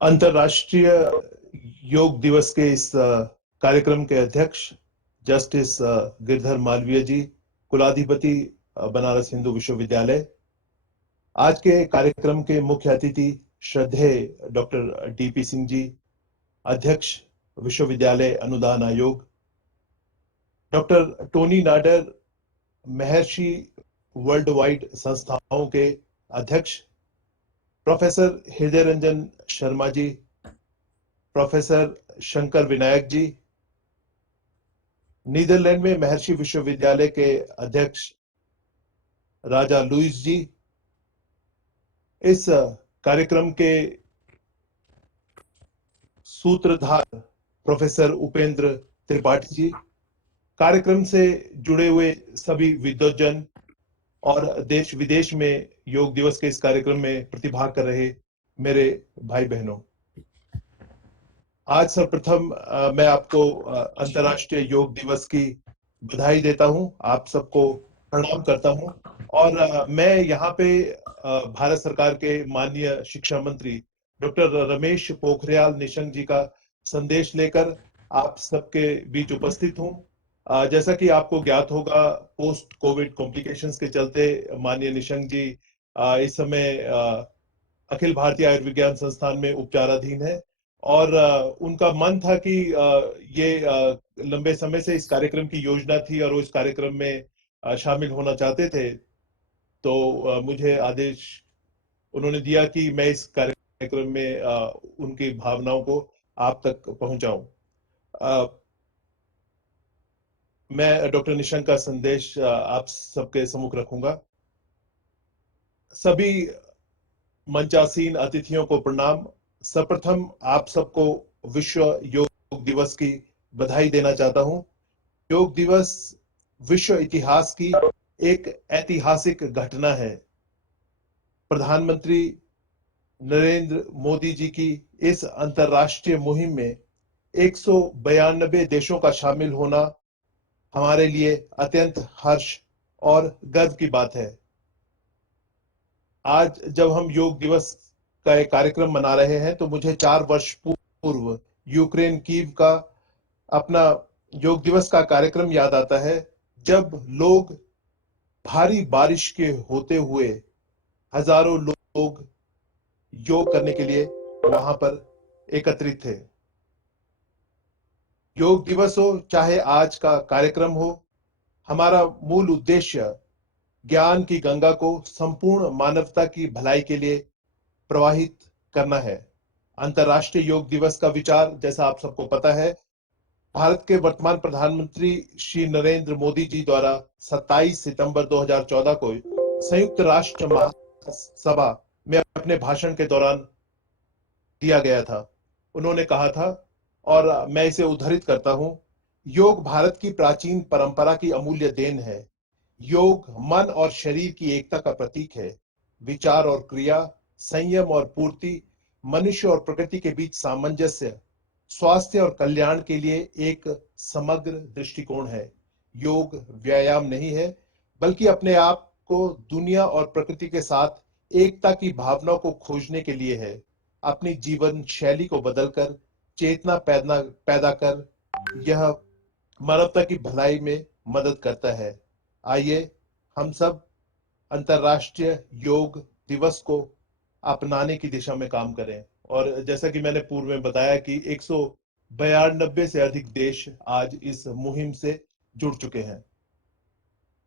अंतर्राष्ट्रीय योग दिवस के इस कार्यक्रम के अध्यक्ष जस्टिस गिरधर मालवीय जी, कुलाधिपति बनारस हिंदू विश्वविद्यालय। आज के कार्यक्रम के मुख्य अतिथि श्रद्धेय डॉक्टर डीपी सिंह जी, अध्यक्ष विश्वविद्यालय अनुदान आयोग। डॉक्टर टोनी नाडर, महर्षि वर्ल्ड वाइड संस्थाओं के अध्यक्ष। प्रोफेसर हृदय रंजन शर्मा जी, प्रोफेसर शंकर विनायक जी, नीदरलैंड में महर्षि विश्वविद्यालय के अध्यक्ष राजा लुइस जी। इस कार्यक्रम के सूत्रधार प्रोफेसर उपेंद्र त्रिपाठी जी, कार्यक्रम से जुड़े हुए सभी विद्वजन और देश विदेश में योग दिवस के इस कार्यक्रम में प्रतिभाग कर रहे मेरे भाई बहनों, आज सर्वप्रथम मैं आपको अंतर्राष्ट्रीय योग दिवस की बधाई देता हूं, आप सबको प्रणाम करता हूं। और मैं यहाँ पे भारत सरकार के माननीय शिक्षा मंत्री डॉक्टर रमेश पोखरियाल निशंक जी का संदेश लेकर आप सबके बीच उपस्थित हूं। जैसा कि आपको ज्ञात होगा, पोस्ट कोविड कॉम्प्लिकेशंस के चलते माननीय निशंक जी इस समय अखिल भारतीय आयुर्विज्ञान संस्थान में उपचाराधीन है। और उनका मन था कि ये लंबे समय से इस कार्यक्रम की योजना थी और वो इस कार्यक्रम में शामिल होना चाहते थे। तो मुझे आदेश उन्होंने दिया कि मैं इस कार्यक्रम में उनकी भावनाओं को आप तक पहुंचाऊं। मैं डॉक्टर निशंक का संदेश आप सबके सम्मुख रखूंगा। सभी मंचासीन अतिथियों को प्रणाम। सर्वप्रथम आप सबको विश्व योग दिवस की बधाई देना चाहता हूं। योग दिवस विश्व इतिहास की एक ऐतिहासिक घटना है। प्रधानमंत्री नरेंद्र मोदी जी की इस अंतर्राष्ट्रीय मुहिम में 192 देशों का शामिल होना हमारे लिए अत्यंत हर्ष और गर्व की बात है। आज जब हम योग दिवस का एक कार्यक्रम मना रहे हैं तो मुझे 4 वर्ष पूर्व यूक्रेन कीव का अपना योग दिवस का कार्यक्रम याद आता है, जब लोग भारी बारिश के होते हुए हजारों लोग योग करने के लिए वहां पर एकत्रित थे। योग दिवस हो चाहे आज का कार्यक्रम हो, हमारा मूल उद्देश्य ज्ञान की गंगा को संपूर्ण मानवता की भलाई के लिए प्रवाहित करना है। अंतर्राष्ट्रीय योग दिवस का विचार, जैसा आप सबको पता है, भारत के वर्तमान प्रधानमंत्री श्री नरेंद्र मोदी जी द्वारा 27 सितंबर 2014 को संयुक्त राष्ट्र महासभा में अपने भाषण के दौरान दिया गया था। उन्होंने कहा था, और मैं इसे उद्धृत करता हूं, योग भारत की प्राचीन परंपरा की अमूल्य देन है। योग मन और शरीर की एकता का प्रतीक है। विचार और क्रिया, संयम और पूर्ति, मनुष्य और प्रकृति के बीच सामंजस्य, स्वास्थ्य और कल्याण के लिए एक समग्र दृष्टिकोण है। योग व्यायाम नहीं है, बल्कि अपने आप को दुनिया और प्रकृति के साथ एकता की भावना को खोजने के लिए है। अपनी जीवन शैली को बदलकर चेतना पैदा कर यह मानवता की भलाई में मदद करता है। आइए हम सब अंतर्राष्ट्रीय योग दिवस को अपनाने की दिशा में काम करें। और जैसा कि मैंने पूर्व में बताया कि 192 से अधिक देश आज इस मुहिम से जुड़ चुके हैं।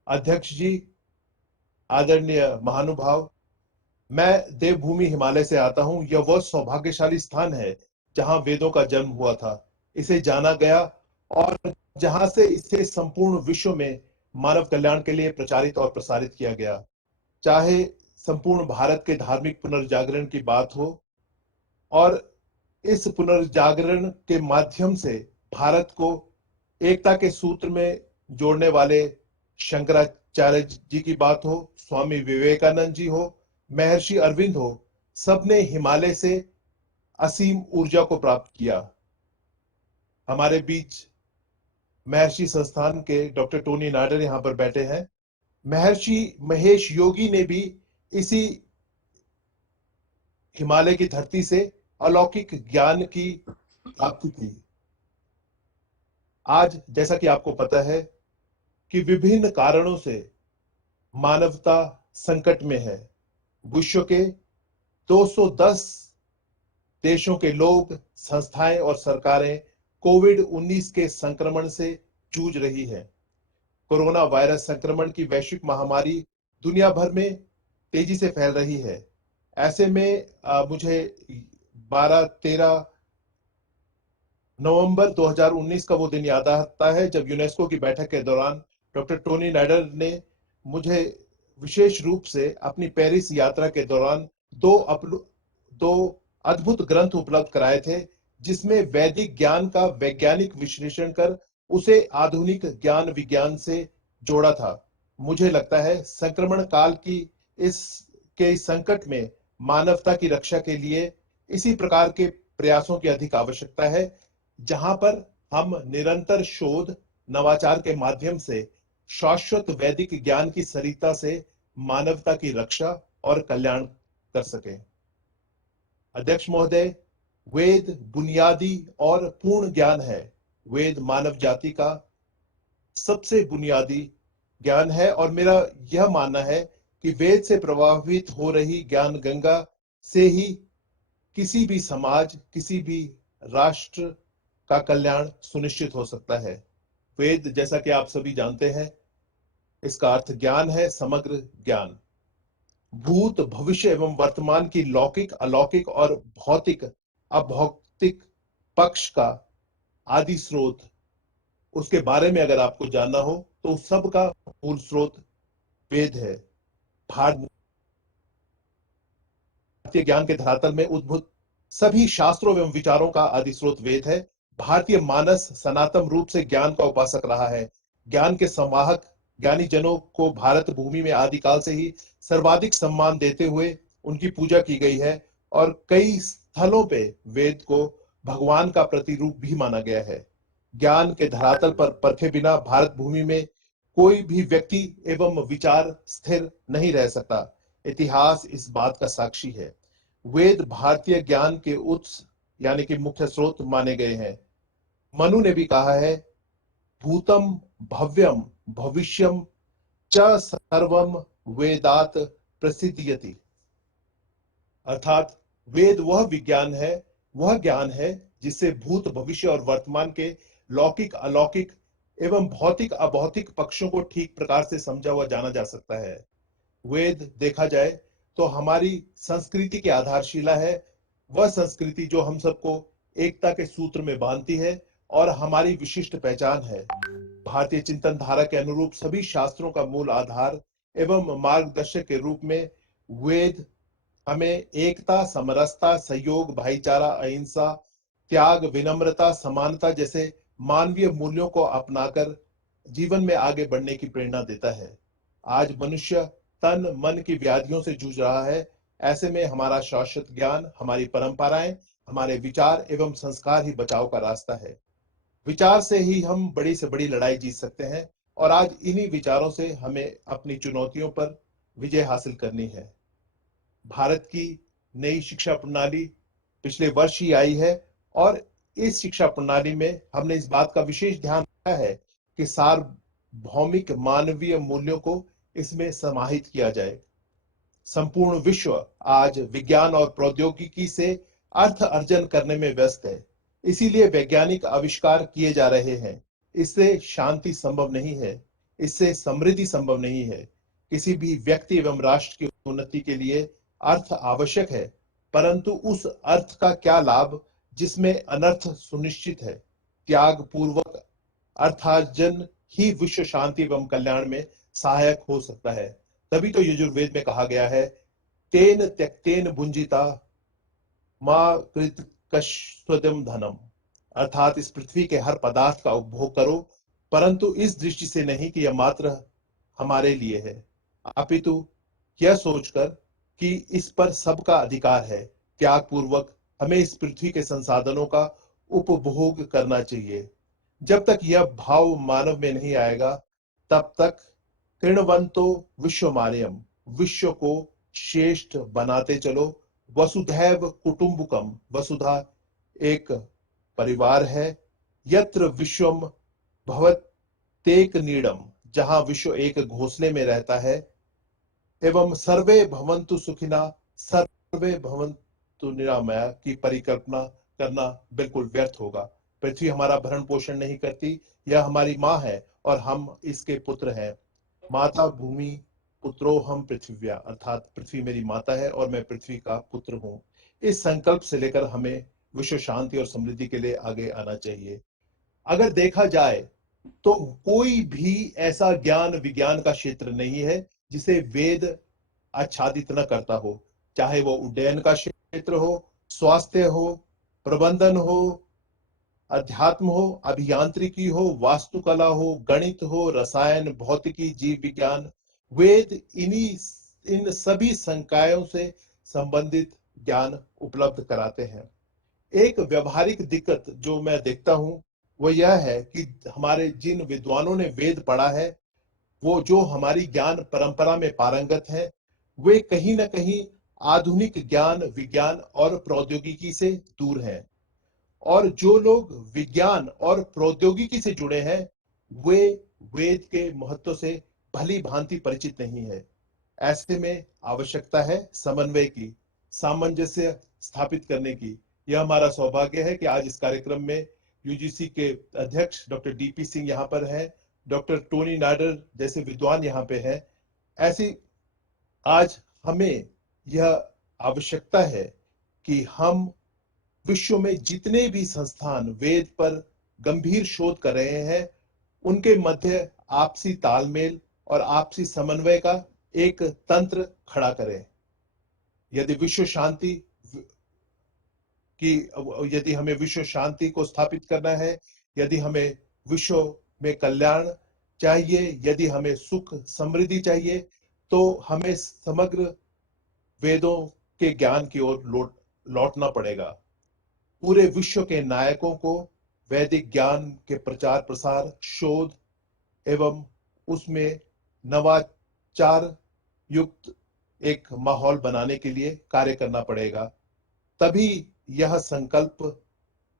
अध्यक्ष जी, आदरणीय महानुभाव, मैं देवभूमि हिमालय से आता हूं। यह वह सौभाग्यशाली स्थान है जहां वेदों का जन्म हुआ था, इसे जाना गया और जहां से इसे संपूर्ण विश्व में मानव कल्याण के लिए प्रचारित और प्रसारित किया गया। चाहे संपूर्ण भारत के धार्मिक पुनर्जागरण की बात हो, और इस पुनर्जागरण के माध्यम से भारत को एकता के सूत्र में जोड़ने वाले शंकराचार्य जी की बात हो, स्वामी विवेकानंद जी हो, महर्षि अरविंद हो, सबने हिमालय से असीम ऊर्जा को प्राप्त किया। हमारे बीच महर्षि संस्थान के डॉक्टर टोनी नाडर यहां पर बैठे हैं। महर्षि महेश योगी ने भी इसी हिमालय की धरती से अलौकिक ज्ञान की प्राप्ति की। आज जैसा कि आपको पता है कि विभिन्न कारणों से मानवता संकट में है। विश्व के 210 देशों के लोग, संस्थाएं और सरकारें कोविड-19 के संक्रमण से जूझ रही हैं। कोरोना वायरस संक्रमण की वैश्विक महामारी दुनिया भर में तेजी से फैल रही है। ऐसे में मुझे 12-13 नवंबर 2019 का वो दिन याद आता है जब यूनेस्को की बैठक के दौरान डॉक्टर टोनी नाइडर ने मुझे विशेष रूप से अपनी पेरिस यात्रा के दौरान दो अद्भुत ग्रंथ उपलब्ध कराए थे, जिसमें वैदिक ज्ञान का वैज्ञानिक विश्लेषण कर उसे आधुनिक ज्ञान विज्ञान से जोड़ा था। मुझे लगता है संक्रमण काल की इस संकट में मानवता की रक्षा के लिए इसी प्रकार के प्रयासों की अधिक आवश्यकता है, जहां पर हम निरंतर शोध, नवाचार के माध्यम से शाश्वत वैदिक ज्ञान की सरिता से मानवता की रक्षा और कल्याण कर सकें। अध्यक्ष महोदय, वेद बुनियादी और पूर्ण ज्ञान है। वेद मानव जाति का सबसे बुनियादी ज्ञान है और मेरा यह मानना है कि वेद से प्रभावित हो रही ज्ञान गंगा से ही किसी भी समाज, किसी भी राष्ट्र का कल्याण सुनिश्चित हो सकता है। वेद, जैसा कि आप सभी जानते हैं, इसका अर्थ ज्ञान है, समग्र ज्ञान। भूत, भविष्य एवं वर्तमान की लौकिक, अलौकिक और भौतिक, अभौतिक पक्ष का आदि स्रोत, उसके बारे में अगर आपको जानना हो तो सबका मूल स्रोत वेद है। भारतीय ज्ञान के धरातल में उद्भूत सभी शास्त्रों एवं विचारों का आदि स्रोत वेद है। भारतीय मानस सनातन रूप से ज्ञान का उपासक रहा है। ज्ञान के संवाहक ज्ञानी जनों को भारत भूमि में आदिकाल से ही सर्वाधिक सम्मान देते हुए उनकी पूजा की गई है और कई स्थलों पे वेद को भगवान का प्रतिरूप भी माना गया है। ज्ञान के धरातल पर परखे बिना भारत भूमि में कोई भी व्यक्ति एवं विचार स्थिर नहीं रह सकता। इतिहास इस बात का साक्षी है। वेद भारतीय ज्ञान के उत्स यानी कि मुख्य स्रोत माने गए हैं। मनु ने भी कहा है, भूतम भव्यम भविष्यम च सर्वम वेदात प्रसिद्ध्यति। अर्थात वेद वह विज्ञान है, वह ज्ञान है जिससे भूत, भविष्य और वर्तमान के लौकिक, अलौकिक एवं भौतिक, अभौतिक पक्षों को ठीक प्रकार से समझा हुआ जाना जा सकता है। वेद देखा जाए तो हमारी संस्कृति की आधारशिला है, वह संस्कृति जो हम सबको एकता के सूत्र में बांधती है और हमारी विशिष्ट पहचान है। भारतीय चिंतन धारा के अनुरूप सभी शास्त्रों का मूल आधार एवं मार्गदर्शक के रूप में वेद हमें एकता, समरसता, सहयोग, भाईचारा, अहिंसा, त्याग, विनम्रता, समानता जैसे मानवीय मूल्यों को अपनाकर जीवन में आगे बढ़ने की प्रेरणा देता है। आज मनुष्य तन मन की व्याधियों से जूझ रहा है। ऐसे में हमारा शाश्वत ज्ञान, हमारी परंपराएं, हमारे विचार एवं संस्कार ही बचाव का रास्ता है। विचार से ही हम बड़ी से बड़ी लड़ाई जीत सकते हैं और आज इन्हीं विचारों से हमें अपनी चुनौतियों पर विजय हासिल करनी है। भारत की नई शिक्षा प्रणाली पिछले वर्ष ही आई है और इस शिक्षा प्रणाली में हमने इस बात का विशेष ध्यान रखा है कि सार्वभौमिक मानवीय मूल्यों को इसमें समाहित किया जाए। संपूर्ण विश्व आज विज्ञान और प्रौद्योगिकी से अर्थ अर्जन करने में व्यस्त है। इसीलिए वैज्ञानिक आविष्कार किए जा रहे हैं। इससे शांति संभव नहीं है, इससे समृद्धि संभव नहीं है। किसी भी व्यक्ति एवं राष्ट्र की उन्नति के लिए अर्थ आवश्यक है, परंतु उस अर्थ का क्या लाभ जिसमें अनर्थ सुनिश्चित है। त्याग पूर्वक अर्थार्जन ही विश्व शांति एवं कल्याण में सहायक हो सकता है। तभी तो यजुर्वेद में कहा गया है, तेन त्यक्तेन भुंजिता मां कृतकस्वदम धनम। अर्थात इस पृथ्वी के हर पदार्थ का उपभोग करो, परंतु इस दृष्टि से नहीं कि यह मात्र हमारे लिए है, अपितु यह सोचकर कि इस पर सबका अधिकार है। त्याग पूर्वक हमें इस पृथ्वी के संसाधनों का उपभोग करना चाहिए। जब तक यह भाव मानव में नहीं आएगा, तब तक कृणवंतो विश्वमार्यम, विश्व को श्रेष्ठ बनाते चलो, वसुधैव कुटुंबकम, वसुधा एक परिवार है, यत्र विश्वम भवत्येक नीडम, जहां विश्व एक घोंसले में रहता है, एवं सर्वे भवन्तु सुखिना, सर्वे भवन्तु निरामया की परिकल्पना करना बिल्कुल व्यर्थ होगा। पृथ्वी हमारा भरण पोषण नहीं करती, यह हमारी माँ है और हम इसके पुत्र हैं। माता भूमि पुत्रो हम पृथ्व्या, अर्थात पृथ्वी मेरी माता है और मैं पृथ्वी का पुत्र हूं। इस संकल्प से लेकर हमें विश्व शांति और समृद्धि के लिए आगे आना चाहिए। अगर देखा जाए तो कोई भी ऐसा ज्ञान विज्ञान का क्षेत्र नहीं है जिसे वेद आच्छादित न करता हो, चाहे वो उड्डयन का क्षेत्र हो, स्वास्थ्य हो, प्रबंधन हो, अध्यात्म हो, अभियांत्रिकी हो, वास्तुकला हो, गणित हो, रसायन, भौतिकी, जीव विज्ञान। वेद इन सभी संकायों से संबंधित ज्ञान उपलब्ध कराते हैं। एक व्यवहारिक दिक्कत जो मैं देखता हूं वो यह है कि हमारे जिन विद्वानों ने वेद पढ़ा है, वो जो हमारी ज्ञान परंपरा में पारंगत है, वे कहीं ना कहीं आधुनिक ज्ञान विज्ञान और प्रौद्योगिकी से दूर हैं। और जो लोग विज्ञान और प्रौद्योगिकी से जुड़े हैं, वे वेद के महत्व से भली भांति परिचित नहीं है। ऐसे में आवश्यकता है समन्वय की, सामंजस्य स्थापित करने की। यह हमारा सौभाग्य है कि आज इस कार्यक्रम में यूजीसी के अध्यक्ष डॉक्टर डीपी सिंह यहाँ पर हैं, डॉक्टर टोनी नाडर जैसे विद्वान यहाँ पे हैं। ऐसी आज हमें यह आवश्यकता है कि हम विश्व में जितने भी संस्थान वेद पर गंभीर शोध कर रहे हैं, उनके मध्य आपसी तालमेल और आपसी समन्वय का एक तंत्र खड़ा करें। यदि विश्व शांति की यदि हमें विश्व शांति को स्थापित करना है, यदि हमें विश्व में कल्याण चाहिए, यदि हमें सुख समृद्धि चाहिए, तो हमें समग्र वेदों के ज्ञान की ओर लौटना पड़ेगा। पूरे विश्व के नायकों को वैदिक ज्ञान के प्रचार प्रसार, शोध एवं उसमें नवाचार युक्त एक माहौल बनाने के लिए कार्य करना पड़ेगा। तभी यह संकल्प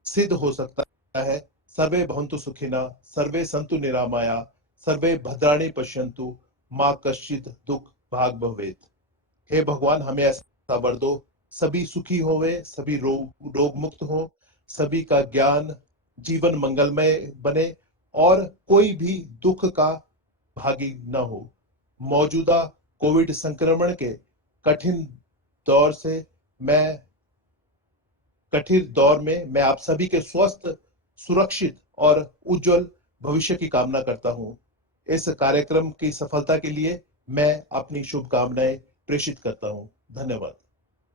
सिद्ध हो सकता है। सर्वे भवन्तु सुखिना, सर्वे सन्तु निरामया, सर्वे भद्राणि पश्यन्तु, मां कश्चित् दुख भाग भवेत्। हे भगवान, हमें ऐसा वर दो, सभी सुखी होवे, सभी रोग मुक्त हो, सभी का ज्ञान जीवन मंगलमय बने और कोई भी दुख का भागी न हो। मौजूदा कोविड संक्रमण के कठिन दौर में मैं आप सभी के स्वस्थ, सुरक्षित और उज्जवल भविष्य की कामना करता हूं। इस कार्यक्रम की सफलता के लिए मैं अपनी शुभकामनाएं प्रेषित करता हूं। धन्यवाद।